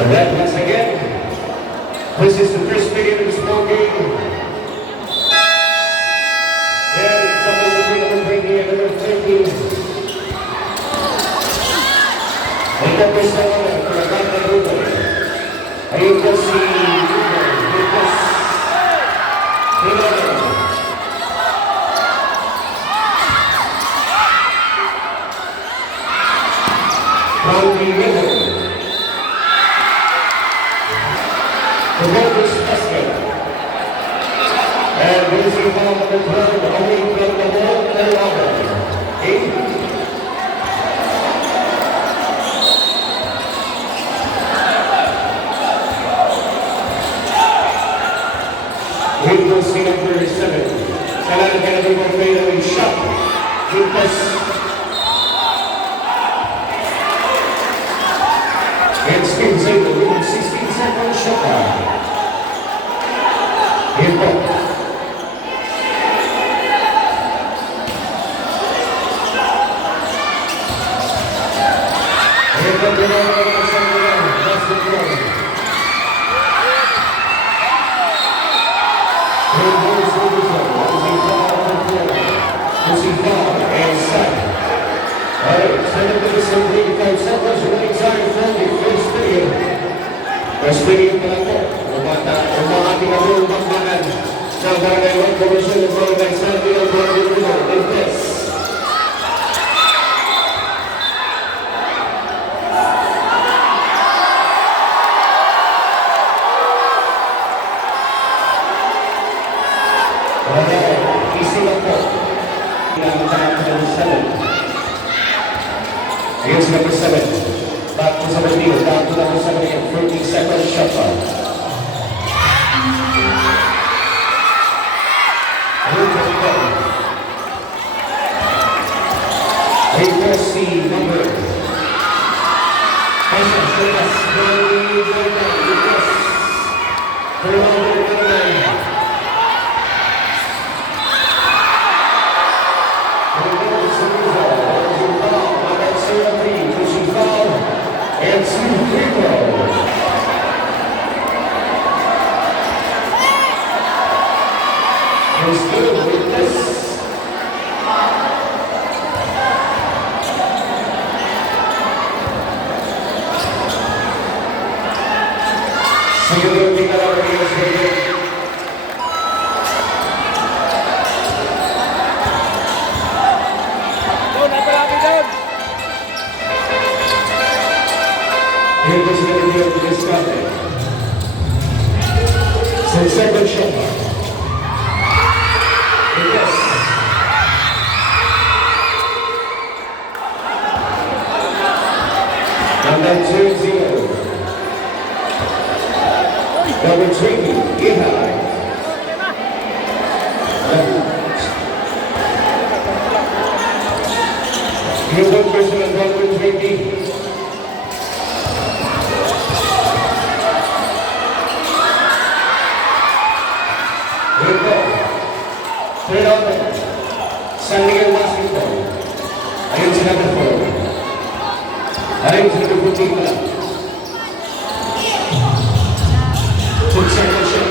And then once again, this is the first period of the ball game. Then somebody between number 20 and number 13. Ito po sa kalaban na grupo. Ayun po si Lucas Milano. From the middle. The ball is basket. And this is the ball of the 12, away from the ball, and over. We will see number 7. Salah Kennedy will play the shot. Lucas. And spins in the room, 16-second shot. Here go. Here go the First period pa lang po. Ang ating abong magbagan sa Barangay 1 Commission of Barangay San Miguel Barangay Lagpas. Easy lang po. Ang number 7. Here's number 7. Back to number 2, down to number 7 and 30-second shot clock. Here's the number. And two free throws. He's good with this. Single tinggal over here, Here goes the video to this guy. So second shot. Yes. Number 2-0. Number 20, Ihai. Here's one person at number 20. Third over. San Miguel Basketball. Ayun si number 4. Ayun si number 14 pala. Second shot.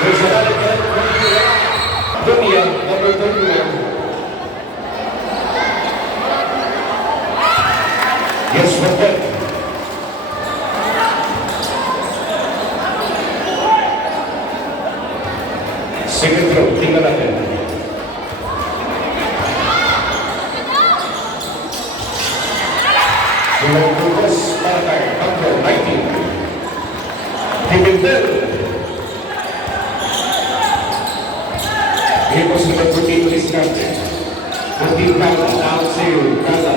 There's another Dunia, number 31. Yes, we're good. Second throw, tinggal natin. Lucas Baratay, number 19. Pimentel. Here was number 14, Liscante. 14 Kala, down to Kala.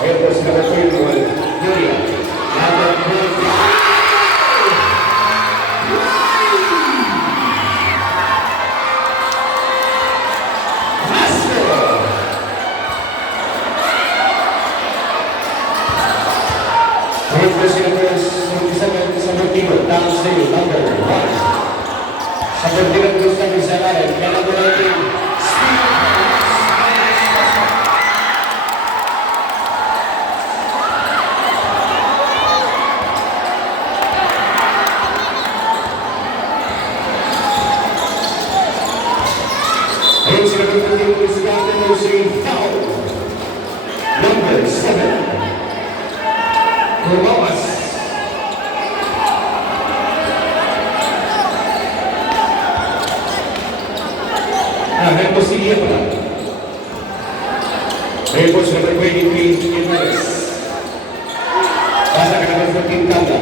Here was number 21, Julia. Number 12. Downstairs, number 1. Sa pagdilang gusto ng isa rin, kailangan mo natin ayun sila ng pagdilang gusto natin mo si foul. Number 7. Romawas. Hermosillo pala. Repos number 23, Jimenez. Pasa ka naman sa Quintana.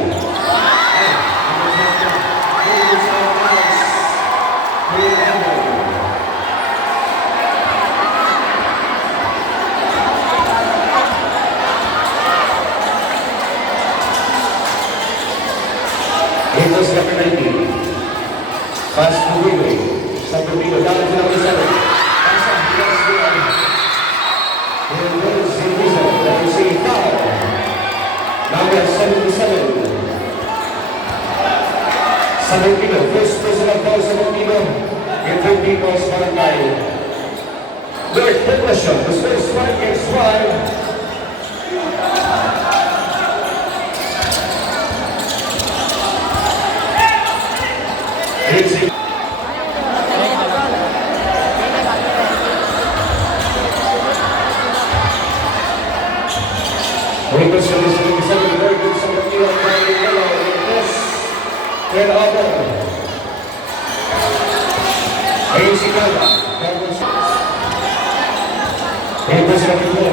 Repos number 19. Pass to Willow. Sa Domingo, dalam sila ng isa. Pasa, yes, and there's the result. That is a foul. Number 77. Sa Domingo, first personal foul sa Domingo. It will be Coast Barangay. Third possession, the first strike against 5. It's a Repos sa isang very good sa Manila by Yellow in this third over. Ayun si Calva. Repos sa Manila.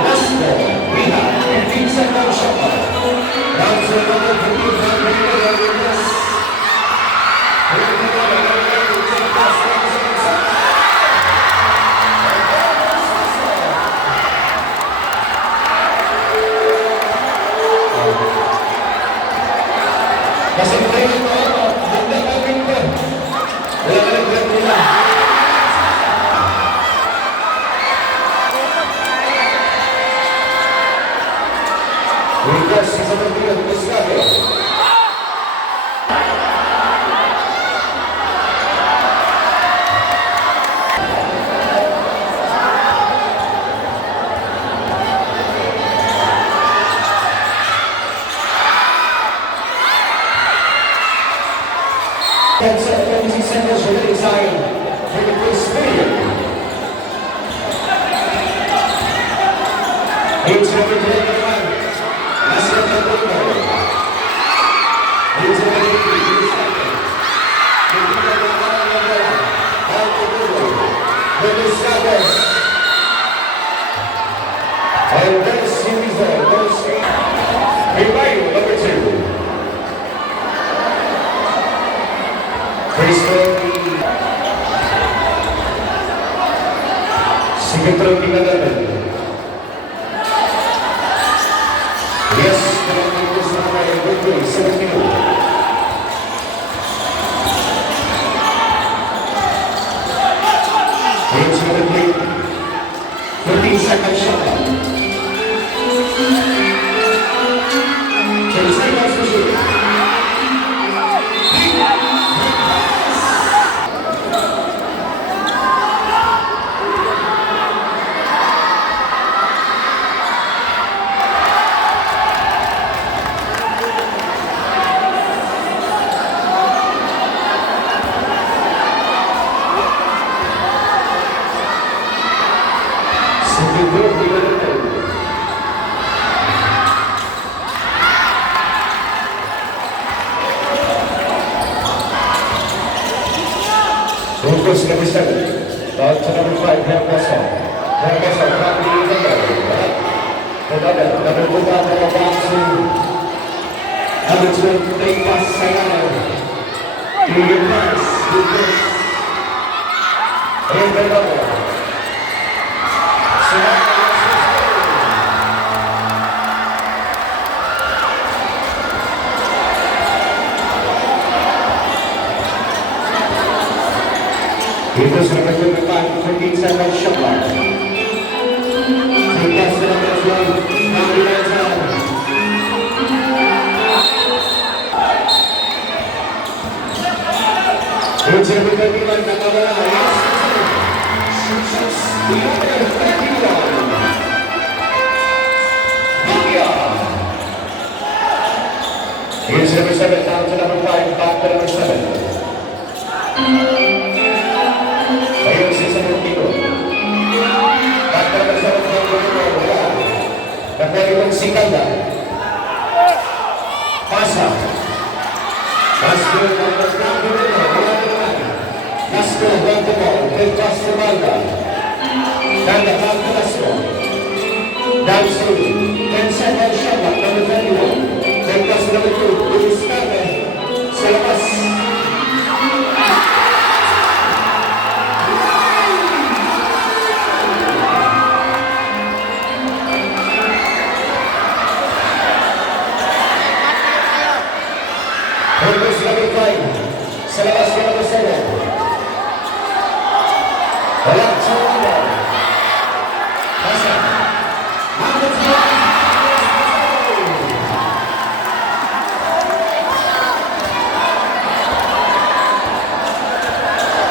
Last ball. We have 15 seconds shot. Round to number 15 by Manila in this. Kasi tayo ito, hindi namin ito. Wala ka lang nila. Rigas sa pagbigan ng Muscate. That's 26 seconds remaining time for the first period. It's number 21. Last one for Bruno. It's number 23. And that's the result. Revival number 2. Sige tertinggal natin. Yes, dalam itu selama yang betul, 7 minit. It's going to take 14 seconds shot. 20 seconds to shoot. Lucas number 7. Down to number 5, Hermoso. Hermoso, probably number 2 back to number 2, take pass, Sayano. Julian Price, Lucas. And the number. It was number 25, 14 seconds shot clock. Take pass to number 12, Nabi Lanzal. sinabi kaibigan na kamala. Yes. The other 31. Julia. Here's number 7 down to number 5. Back to number 7. Ayun si Santiago. Back to number 7. Napwede mong si Calda. Pasa. Castro, number 9. Castro, one to ball. Then Castro Malda. Calda, back to Castro. Downstream. 10 seconds shot clock, number 21. Then Castro, number 2. Luis Carme. Sa labas. Purpose number 5. Sa labas ka number 7. Wala, sa wala. Pasa. Number 2.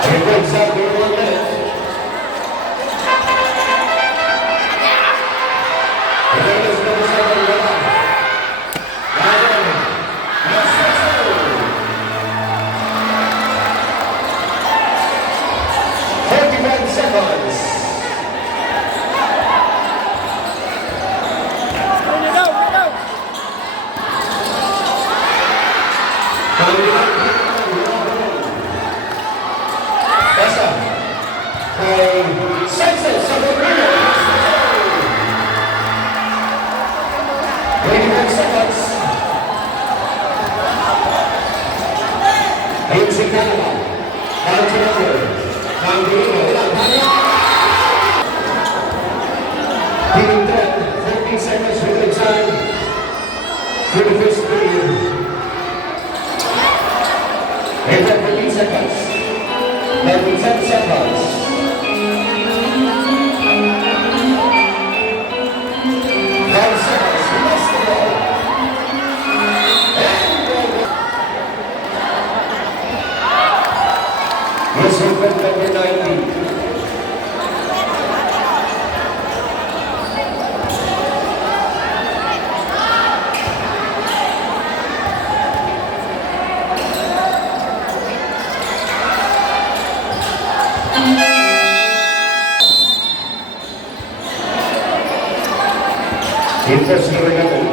It goes up to 1 minute. And then there's number 7. Wala. Seconds. Pasa. Senses of the winner. 21 seconds. Ayun si Canada. Down to number. Giving 14 seconds for the time for the first period. And then 14 seconds. Then 10 seconds. 5 seconds. We lost the ball. Yes, we're number 90. Interest number 11.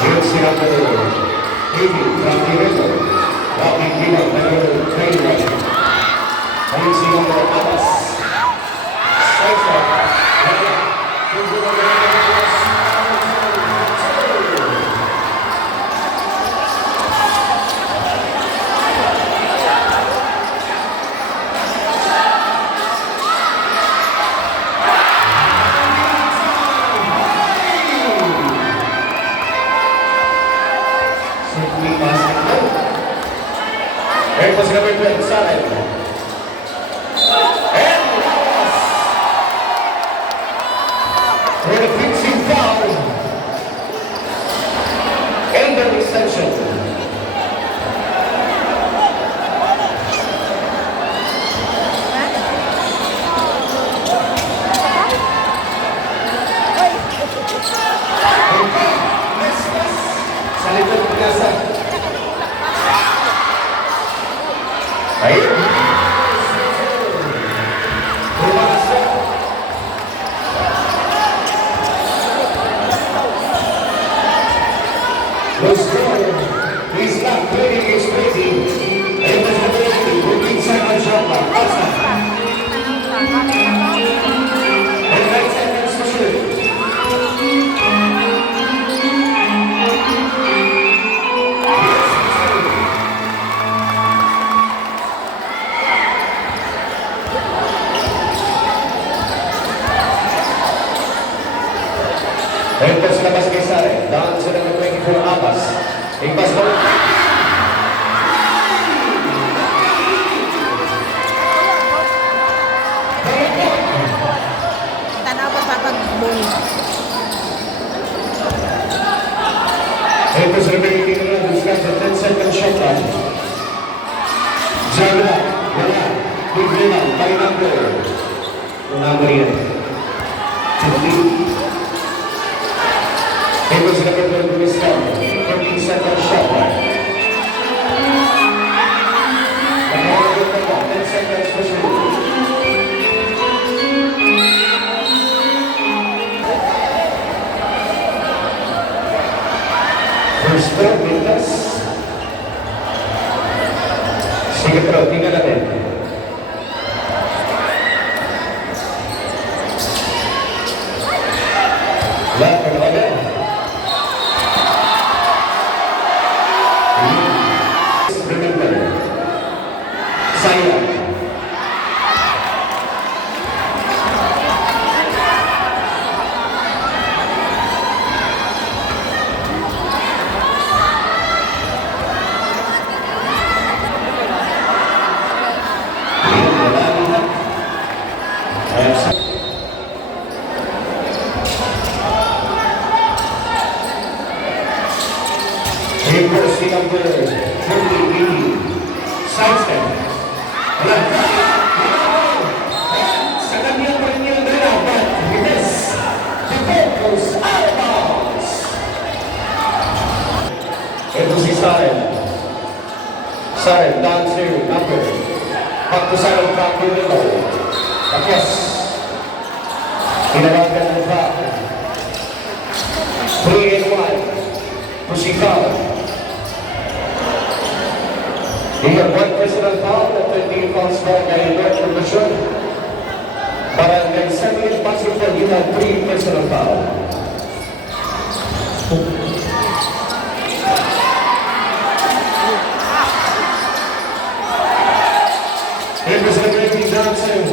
Here's the number 80 from the river. Walking Kino, number 21. Here's the number Abbas. Strikes out. Here's the number Abbas. Ito si number 12, Saren. And Lawas. For the fixing foul. And the extension. Sa likod pinasa. Ayun. Pumasa. The score is not 20-20. And the penalty will be second shot by Pasa. And 9 seconds to shoot. Lucky number. Yung number yan. 50. Favors number 12 to Wisdom. 14 seconds shot. The 10 seconds for sure. First throw, Vintas. Sige throw, tingnan natin. Left and right. Remember, silent. University number 30, sidestep. Sa kanya pa rin yung dala, but with this, the ball goes out of bounds. Ito si Saren. Saren, down to number. Back to Saren, back to middle. Tapos, tinawagan ng back. 3 and 1. Pushing foul. We have one personal foul at 13 fouls by North Promotion. Barangay 7 basketball, you have 3 personal foul. It was a great Johnson.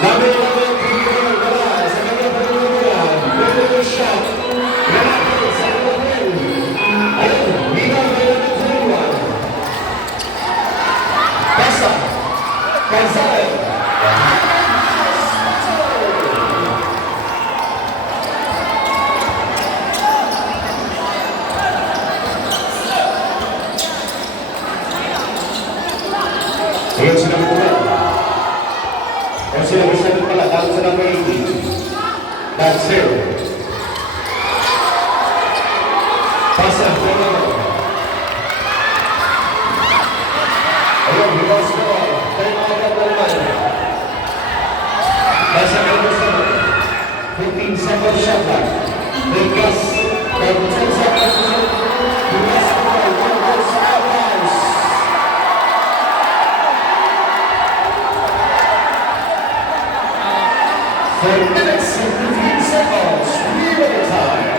Number 11, Peter Galas. Sa kanya pa rin yan. Very shot. Lalapit sa Lalapit. Ayun, Bilang Lalapit. Pasa, Gonzalez. Ayun sila muna. Ayun sila gusto pala. Dapat sa number 80. That's 0. Pasa, Gonzalez. Ayun, hiwas ko. Tayo mga kapalaman. Nasa kalabas 15 seconds shot lang. Rigas. 10 seconds to shoot. Hiwas ko. One goes out of bounds. For minutes and 15 seconds. Real of the time.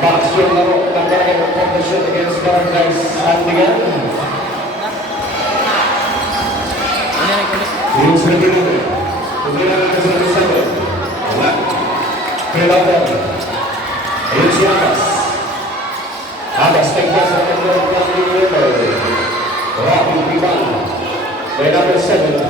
Box yung laro ng Barangay Competition against Barangay Sandigan. Yung sinabi natin. Tuloy natin sa December. Wala. Pilaban. Ayun si Abbas. Abbas teglas sa kanya ng Plastic River. Rocky Piban. By number 7.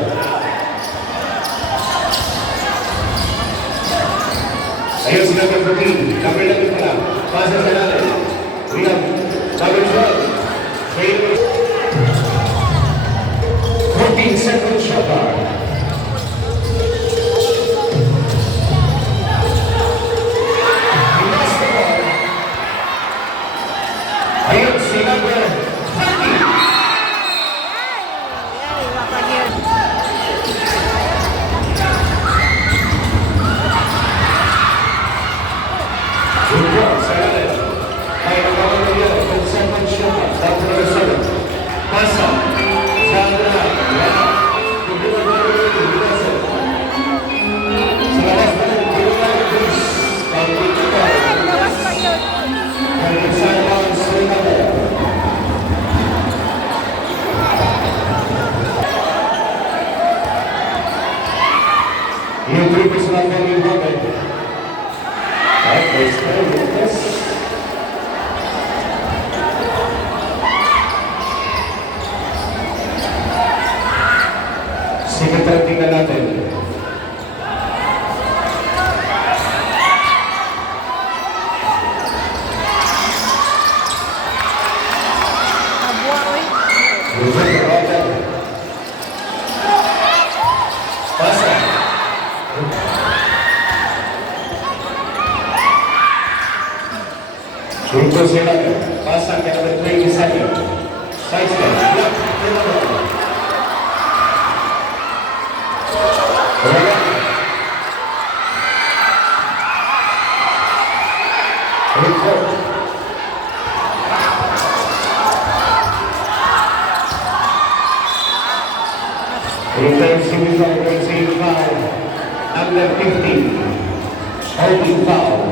Ayun si number 14. Number 11 pala. Pasa sa natin. We have number 12. 14 seconds shot bar. He lost the ball. Ayun si number 30. Pasa, Sandra, 23 personal foul yung Robert. At first time, Lucas. Sige, tingnan natin. Pasa. Punto sila. Pasa kay number 3 Isabel. Side step. Block. Offensive foul, number 15, holding foul.